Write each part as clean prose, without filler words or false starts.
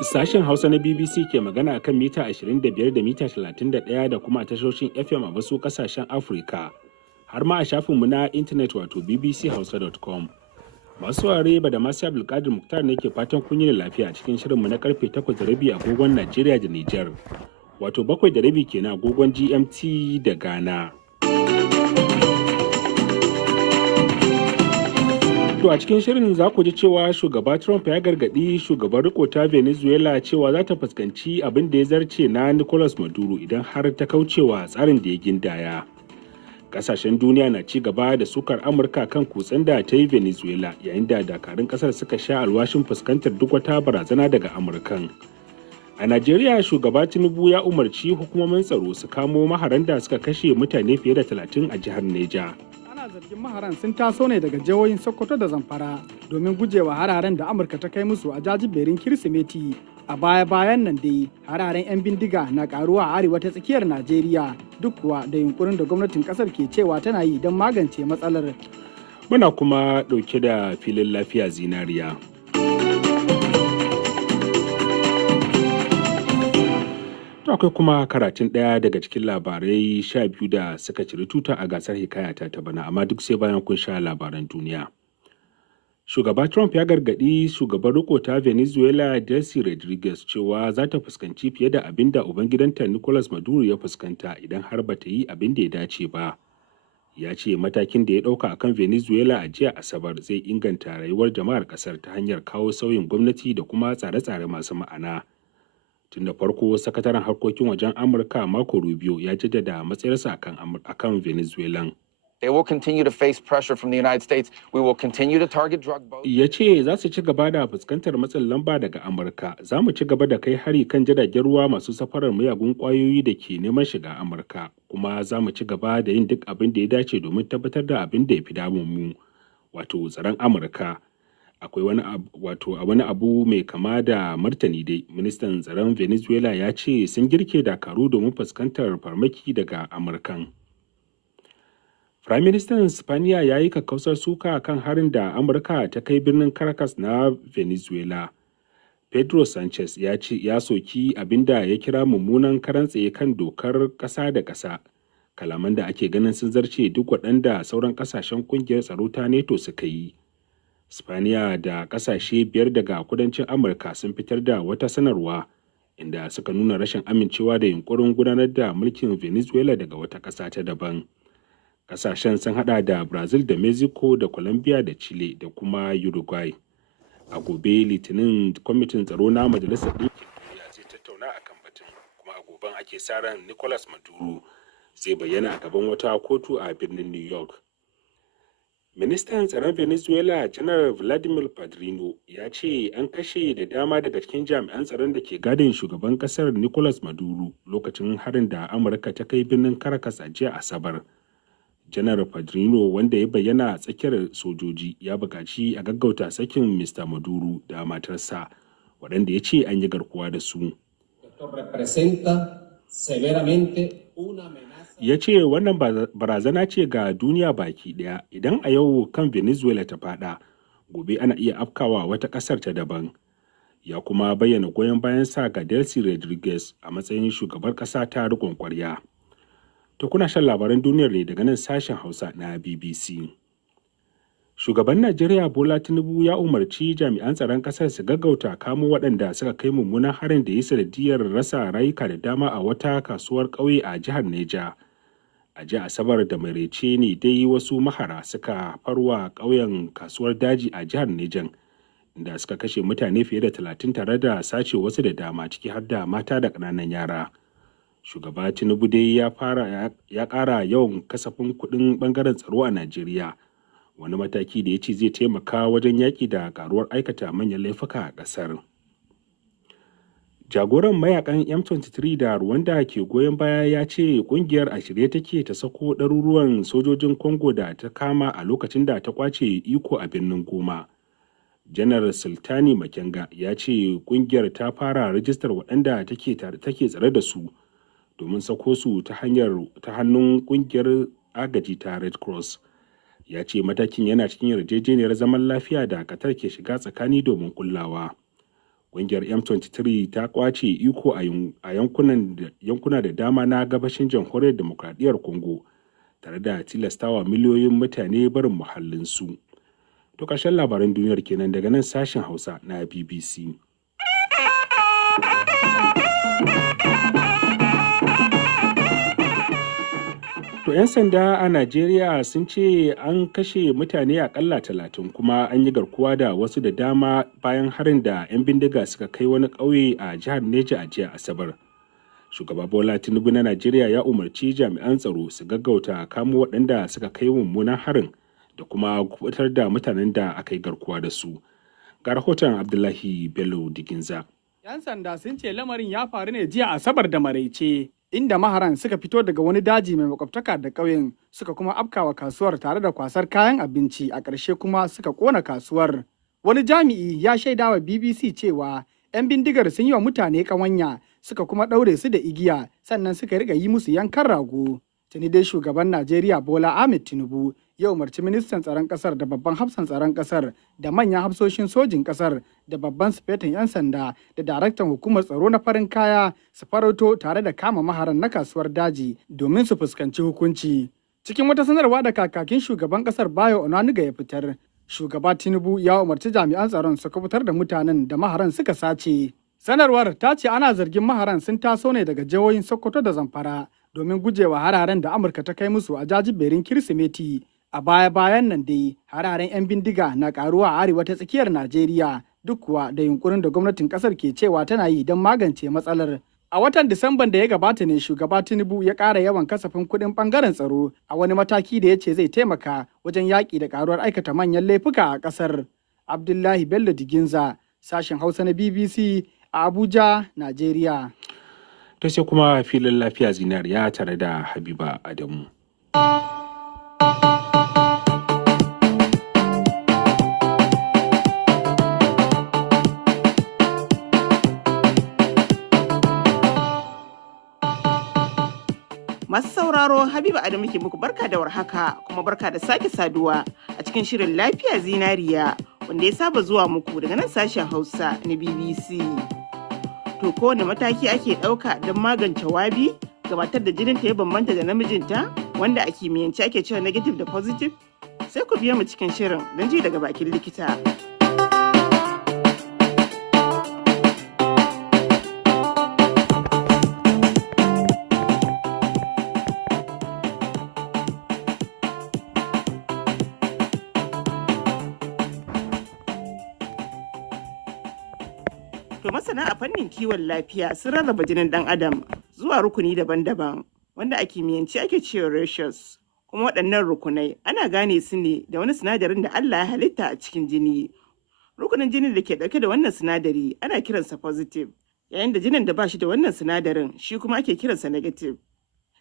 Sashen Hausa na BBC ke magana akan mita 25 da mita 31 da kuma tashoshin FM a wasu kasashen Afirka, har ma a shafinmu na intanet wato bbchausa.com. Masu ware ba da masu Abdulkadir Muktar ne ke fatan kun yi da lafiya cikin shirinmu na karfe 8:30 agogon Najeriya da Nijar, wato 7:30 kenan agogon GMT da Ghana. To a cikin shirin za ku ji cewa shugaba Trump ya gargaɗi shugaban riko ta Venezuela cewa za ta fuskanci abin da ya zarce na Nicolas Maduro idan har ta kaucewa tsarin da ya gindaya. Kasashen duniya na ci gaba da sukar Amurka kan kutsen da ta yi Venezuela yayin da dakarun kasar suka sha alwashin fuskantar duk wata barazana daga Amurkan. A Najeriya shugaba Tinubu ya umarci hukumomin tsaro su kamo maharan da suka kashe mutane fiye da 30 a jihar Neja. Zargin maharan sun taso ne daga jihohin Sokoto da Zamfara domin gujewa hararen da Amurka ta kai musu a jajiberin Kirsimeti. A baya-bayan nan dai hararen 'yan bindiga na karuwa a arewa ta tsakiyar Najeriya duk kuwa da yunkurin da gwamnatin kasar ke cewa tana yi don magance matsalar. Muna kuma ɗauke da filin lafiya zinariya. Akwai kuma karatun ɗaya daga cikin labarai 12 da suka ciri tuta a gasar hikayata ta bana, amma duk sai bayan kun sha labaran duniya. Shugaba Trump ya gargaɗi shugaban riko ta Venezuela Delcy Rodriguez cewa za ta fuskanci fiye da abin da ubangidanta Nicolas Maduro ya fuskanta idan har ba ta yi abin da ya dace ba. Ya ce matakin da ya ɗauka akan Venezuela a jiya Asabar zai inganta rayuwar jama'ar ƙasar ta hanyar kawo sauyin gwamnati da kuma tsare-tsare masu ma'ana. Tun da farko sakataren harkokin wajen Amurka Marco Rubio ya jaddada matsayarsa akan Venezuelan. They will continue to face pressure from the United States. We will continue to target drug boats. Ya ce za su ci gaba da fuskantar matsin lamba daga Amurka. Za mu ci gaba da kai hari kan jiragen ruwa masu safarar miyagun ƙwayoyi da ke neman shiga Amurka. Kuma za mu ci gaba da yin duk abin da ya dace domin tabbatar da abin da ya fi damun mu, wato tsaron Amurka. Akwai wani abu mai kama da martani dai. Ministan tsaron Venezuela ya ce sun girke dakaru domin fuskantar farmaki daga Amurkan. Firaministan Spaniya ya yi kakkausar suka kan harin da Amurka ta kai birnin Caracas na Venezuela. Pedro Sanchez ya soki abinda ya kira mummunan karan tsaye kan dokar ƙasa da ƙasa, kalaman da ake ganin sun zarce duk waɗanda sauran ƙasashen ƙungiyar tsaro ta NATO suka yi. Spaniya da ƙasashe 5 daga kudancin Amurka sun fitar da wata sanarwa inda suka nuna rashin amincewa da yunkurin gudanar da mulkin Venezuela daga wata ƙasa ta daban. Ƙasashen sun hada da Brazil da Mexico da Colombia da Chile da kuma Uruguay. A gobe Litinin kwamitin tsaro na Majalisar Ɗinkin Duniya zai tattauna akan batun, kuma a goben ake sa ran Nicolas Maduro zai bayyana a gaban wata kotu a birnin New York. Ministan tsaron Venezuela Janar Vladimir Padrino ya ce an kashe da dama daga cikin jami'an tsaron da ke gadin shugaban kasar Nicolas Maduro lokacin harin da Amurka ta kai birnin Caracas a jiya Asabar. Janar Padrino, wanda ya bayyana a tsakiyar sojoji, ya buƙaci a gaggauta sakin Mr. Maduro da matarsa, waɗanda ya ce an yi garkuwa da su. Ya ce wannan barazana ce ga duniya baki ɗaya. Idan a yau kan Venezuela ta faɗa, gobe ana iya afkawa wata ƙasar ta daban. Ya kuma bayyana goyon bayansa ga Delcy Rodriguez a matsayin shugabar ƙasa ta riƙon ƙwarya. To kuna shan labaran duniyar ne daga nan sashen Hausa na BBC. Shugaban Najeriya Bola Tinubu ya umarci jami'an tsaron ƙasar su gaggauta kamo waɗanda suka kai mummunan harin da ya sanadiyar rasa rayuka da dama a wata kasuwar ƙauye a jihar Neja. A jiya Asabar da maraice ne dai wasu mahara suka farwa ƙauyen kasuwar daji a jihar Nejan, inda suka kashe mutane fiye da 30 tare da sace wasu da dama, ciki har da mata da ƙananan yara. Shugaba Tinubu dai ya ƙara yawan kasafin kuɗin ɓangaren tsaro a Najeriya, wani mataki da ya ce zai taimaka wajen yaƙi da ƙaruwar aikata manyan laifuka a ƙasar. Jagoran mayakan M23 da Rwanda ke goyon baya ya ce ƙungiyar a shirye take ta sako ɗaruruwan sojojin Congo da ta kama a lokacin da ta kwace iko a birnin Goma. Janar Sultani Makenga ya ce ƙungiyar ta fara rajistar waɗanda take tsare da su domin sako su ta hannun ƙungiyar agaji ta Red Cross. Ya ce matakin yana cikin yarjejeniyar zaman lafiya da Qatar ke shiga tsakani domin kullawa. ƙungiyar M23 ta kwace iko a yankuna da dama na gabashin jamhuriyar demokradiyyar Congo tare da tilastawa miliyoyin mutane barin muhallinsu. To ƙarshen labaran duniyar kenan daga nan sashen Hausa na BBC. To 'yan sanda a Najeriya sun ce an kashe mutane akalla 30 kuma an yi garkuwa da wasu da dama bayan harin da 'yan bindiga suka kai wani ƙauye a jihar Neja a jiya Asabar. Shugaba Bola Tinubu na Najeriya ya umarci jami'an tsaro su gaggauta kamo waɗanda suka kai mummunan harin da kuma kubutar da mutanen da aka yi garkuwa da su. Ga rahoton Abdullahi Bello Diginza. 'Yan sanda sun ce lamarin ya faru ne jiya Asabar da maraice, inda maharan suka fito daga wani daji mai makwabtaka da ƙauyen suka kuma afkawa kasuwar tare da kwasar kayan abinci, a ƙarshe kuma suka ƙona kasuwar. Wani jami'i ya shaidawa BBC cewa 'yan bindigar sun yi wa mutane ƙawanya suka kuma ɗaure su da igiya sannan suka riƙa yi musu yankan rago. Tuni dai shugaban Najeriya Bola Ahmed Tinubu ya umarci ministan tsaron ƙasar da babban hafsan tsaron ƙasar da manyan hafsoshin sojin ƙasar da babban sufetin 'yan sanda da daraktan hukumar tsaro na farin kaya su farauto tare da kama maharan na kasuwar daji domin su fuskanci hukunci. Cikin wata sanarwa da kakakin shugaban ƙasar Bayo Onanuga ya fitar, shugaba Tinubu ya umarci jami'an tsaron su kubutar da mutanen da maharan suka sace. Sanarwar ta ce ana zargin maharan sun taso ne daga jihohin Sokoto da Zamfara domin gujewa hararen da Amurka ta kai musu a jajiberin Kirsimeti. A baya-bayan nan dai hararen 'yan bindiga na karuwa a arewa ta tsakiyar Najeriya, duk kuwa da yunkurin da gwamnatin kasar ke cewa tana yi don magance matsalar. A watan Disamban da ya gabata ne shugaba Tinubu ya ƙara yawan kasafin kuɗin ɓangaren tsaro a wani mataki da ya ce zai taimaka wajen yaƙi da karuwar aikata manyan laifuka a ƙasar. Abdullahi Bello Diginza, sashen Hausa na BBC a Abuja, Najeriya. Ta sai kuma filin lafiya zinariya tare da Habiba Adamu. Masu sauraro, Habiba Adamu ke muku barka da warhaka kuma barka da sake saduwa a cikin shirin lafiya zinariya wanda ya saba zuwa muku daga nan sashen Hausa na BBC. To kowane mataki ake ɗauka don magance wabi ga matar da jininta ya bambanta da namijinta wanda a kimiyyance ake cewa negative da positive? Sai ku biya mu cikin shirin don ji daga bakin likita. To masana a fannin kiwon lafiya sun rarraba jinin ɗan adam zuwa rukuni daban-daban wanda a kimiyyance ake cewa ratios, kuma waɗannan rukunai ana gane su ne da wani sinadarin da Allah ya halitta a cikin jini. Rukunin jini da ke ɗauke da wannan sinadari ana kiransa positive, yayin da jinin da ba shi da wannan sinadarin shi kuma ake kiransa negative.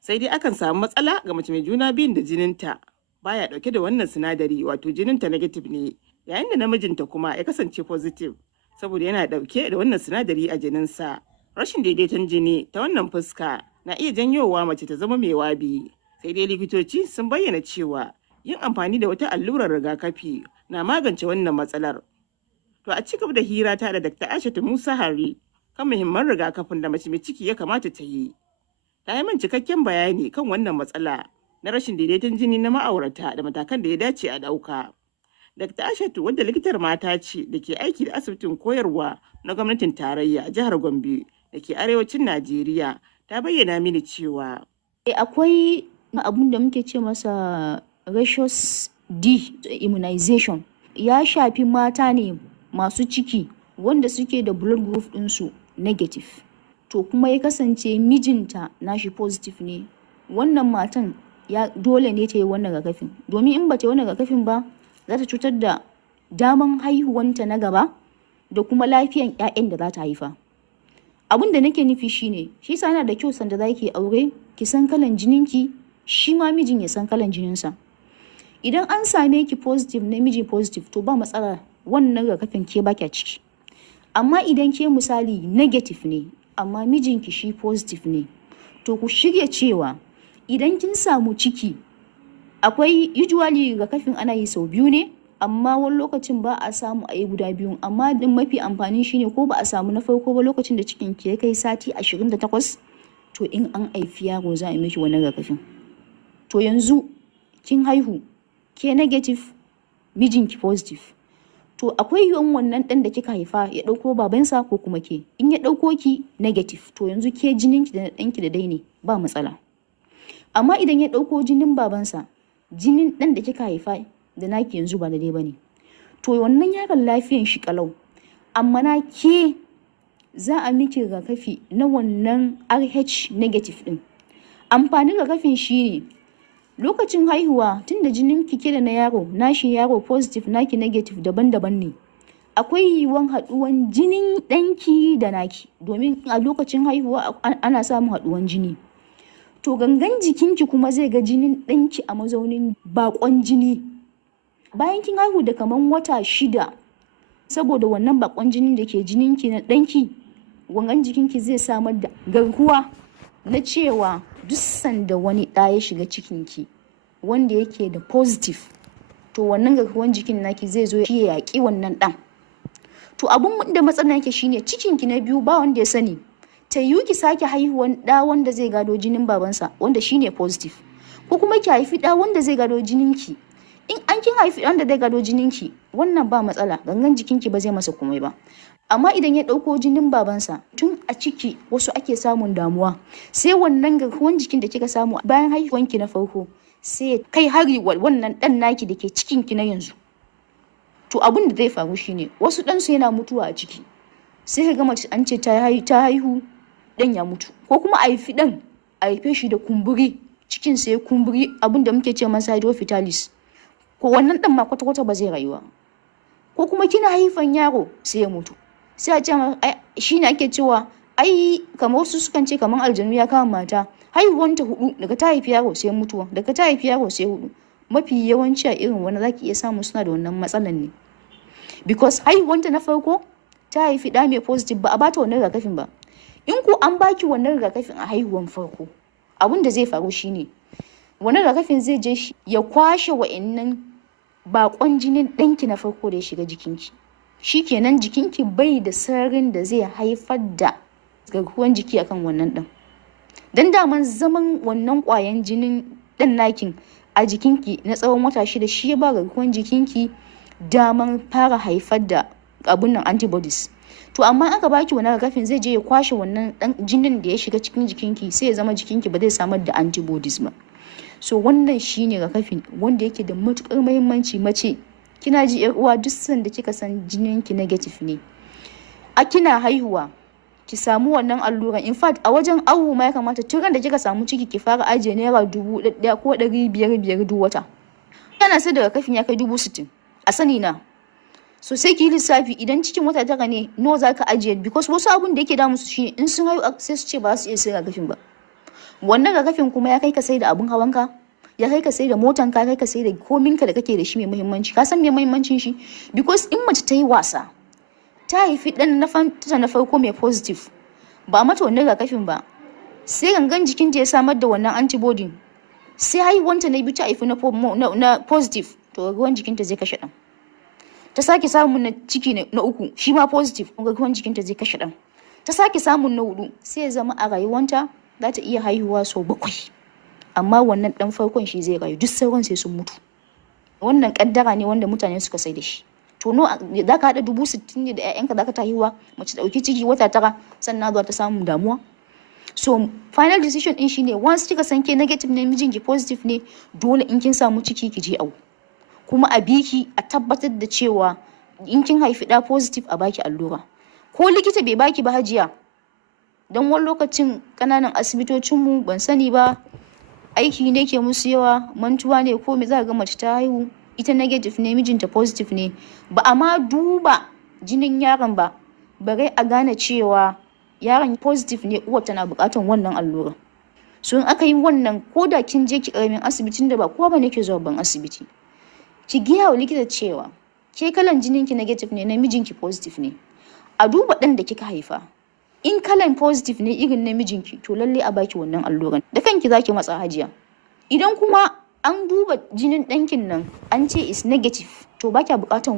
Sai dai akan samu matsala ga mace mai juna biyun da jininta baya ɗauke da wannan sinadari, wato jininta negative ne, yayin da namijinta kuma ya kasance positive saboda yana ɗauke da wannan sinadari a jininsa. Rashin daidaiton jini ta wannan fuska na iya janyowa mace ta zama mai wabi. Sai dai likitoci sun bayyana cewa yin amfani da wata allurar rigakafi na magance wannan matsalar. To a ci gaba da hira ta da Dr. Aishatu Musa Hari kan muhimman rigakafin da mace mai ciki ya kamata ta yi. Ta yi min cikakken bayani kan wannan matsala na rashin daidaiton jini na ma'aurata da matakan da ya dace a ɗauka. Dr. Aishatu, wadda likitar mata ce da ke aiki da asibitin koyarwa na gwamnatin tarayya a jihar Gombe da ke arewacin Najeriya, ta bayyana mini cewa akwai abun da muke ce masa ratios D immunization, ya shafi mata ne masu ciki wanda suke da blood group ɗinsu negative, to kuma ya kasance mijinta nashi positive ne. Wannan matan ya dole ne ta yi wannan rigakafin, domin in ba ta yi wannan rigakafin ba za ta cutar da daman haihuwanta na gaba da kuma lafiyan 'ya'yan da za ta haifa. Abin da nake nufi shine, shi sa yana da kyau sanda za ki aure ki san kalan jininki, shi ma mijin ya san kalan jininsa. Idan an same ki positive, namiji positive, to ba matsala, wannan rigakafin ke ba kya ciki. Amma idan ke misali negative ne amma mijinki shi positive ne, to ku shirya cewa idan kin samu ciki, akwai usually rigakafin ana yi sau 2 ne, amma wani lokacin ba a samu a yi guda biyun, amma din mafi amfani shine ko ba a samu na farko ba lokacin da cikin ki ya kai sati 28, to in an haifi yaro za a yi miki wannan rigakafin. To yanzu kin haihu ke negative, mijinki positive, to akwai yiwuwan wannan ɗan da kika haifa ya ɗauko babansa ko kuma ke. In ya ɗauko ki negative, to yanzu ke jininki da ɗanki da dai ne, ba matsala. Amma idan ya ɗauko jinin babansa, jinin ɗan da kika haifa da naki yanzu ba daidai ba ne, to wannan yaron lafiyan shi kalau, amma na ke za a miki rigakafi na wannan RH negative ɗin. Amfanin rigakafin shi ne lokacin haihuwa, tun da jinin kike da na yaro, nashi yaro positive naki negative daban-daban ne, akwai yiwuwan haɗuwan jinin ɗanki da naki, domin a lokacin haihuwa ana samun haɗuwan jini. To gangan jikinki kuma zai ga jinin ɗanki a mazaunin bakon jini. Bayan kin haihu da kaman wata 6, saboda wannan bakon jinin da ke jininki na ɗanki, gangan jikinki zai samar da garkuwa na cewa duk sanda wani ɗa ya shiga cikinki wanda yake da positive, to wannan garkuwan jikin naki zai zo ya yaƙi wannan ɗan. To abun da matsala yake shine cikinki na biyu ba wanda ya sani, ta yiwu ki sake haihuwan ɗa wanda zai gado jinin babansa wanda shine positive, ko kuma ki haifi ɗa wanda zai gado jininki. In an kin haifi ɗan da zai gado jininki, wannan ba matsala, gangan jikinki ba zai masa komai ba. Amma idan ya ɗauko jinin babansa, tun a ciki wasu ake samun damuwa, sai wannan garkuwan jikin da kika samu bayan haihuwanki na farko sai ya kai hari wa wannan ɗan naki da ke cikinki na yanzu. To abin da zai faru shine wasu ɗansu yana mutuwa a ciki, sai ka ga mace an ce ta haihu ɗan ya mutu, ko kuma a haifi ɗan a haife shi da kumburi, cikin sa ya kumburi, abin da muke ce masa hydrophytalis, ko wannan ɗan ma kwata-kwata ba zai rayuwa. Ko kuma kina haifan yaro sai ya mutu, sai a ce shi ne ake cewa ai kamar wasu sukan ce kamar aljanu ya kama mata, haihuwanta 4 daga ta haifi yaro sai mutuwa, daga ta haifi yaro sai 4. Mafi yawanci a irin wani zaki iya samu suna da wannan matsalan ne, because haihuwanta na farko ta haifi ɗa mai positive, ba a bata wannan rigakafin ba. In ko an baki wannan rigakafin a haihuwan farko, abin da zai faru shine wannan rigakafin zai je shi ya kwashe wa'annan bakon jinin ɗanki na farko da ya shiga jikinki. Shikenan jikinki bai da sararin da zai haifar da garkuwan jiki akan wannan ɗan. Dan daman zaman wannan ƙwayan jinin ɗan nakin a jikinki na tsawon wata 6 shi ya ba garkuwan jikinki daman fara haifar da abun nan antibodies. To amma aka baki wannan rigakafin zai je ya kwashe wannan ɗan jinin da ya shiga cikin jikinki, sai ya zama jikinki ba zai samar da antibodies ba. So wannan shine rigakafin wanda yake da matukar muhimmanci. Mace kina ji yar uwa, duk sanda kika san jininki negative ne, a kina haihuwa ki samu wannan alluran. In fact a wajen awu ma ya kamata tun da kika samu ciki ki fara ajiye naira 1000 ko 500 duk wata. Yana sai da rigakafin ya kai 60,000 a sani na. So sai ki yi lissafi idan cikin wata 9 ne nawa za ka ajiye, because wasu abun da yake damu su shi in sun haihu sai su ce ba su iya sai rigakafin ba. Wannan rigakafin kuma ya kai ka sai da abun hawanka, ya kai ka sai da motanka, ya kai ka sai da kominka da kake da shi mai muhimmanci. Ka san me muhimmancin shi? Because in mace ta yi wasa ta haifi ɗan na farko mai positive, ba mata wannan rigakafin ba, sai gangan jikinta ya samar da wannan antibody, sai haihuwanta na biyu ta haifi na positive, to ruwan jikinta zai kashe ɗan. Ta sake samun na ciki na 3 shi ma positive, ruwan jikinta zai kashe ɗan. Ta sake samun na 4, sai ya zama a rayuwanta za ta iya haihuwa sau 7, amma wannan ɗan farkon shi zai rayu, duk sauran sai sun mutu. Wannan kaddara ne wanda mutane suka sai da shi. To no za ka haɗa 60,000 ne da 'ya'yanka za ka ta haihuwa, mace ɗauki ciki wata 9 sannan zuwa ta samu damuwa. So final decision din shine once kika san ke negative ne, mijinki positive ne, dole in kin samu ciki ki je awo, kuma a biki a tabbatar da cewa in kin haifi ɗa positive a baki allura. Ko likita bai baki ba hajiya, don wani lokacin ƙananan asibitocinmu ban sani ba, aiki ne ke musu yawa, mantuwa ne ko me, za ga mace ta haihu ita negative ne mijinta positive ne, ba a ma duba jinin yaron ba, bare a gane cewa yaron positive ne, uwar tana buƙatar wannan allura. So in aka yi wannan, ko da kin je ki ƙaramin asibitin da ba kowa ba ne ke zuwa ban asibiti, ki gaya wa likita cewa ke kalan jininki negative ne, na mijinki positive ne, a duba ɗan da kika haifa. In kalan positive ne irin namijinki, to lalle a baki wannan alluran, da kanki zaki matsa hajiya. Idan kuma an duba jinin ɗankin nan an ce is negative to ba kya buƙatan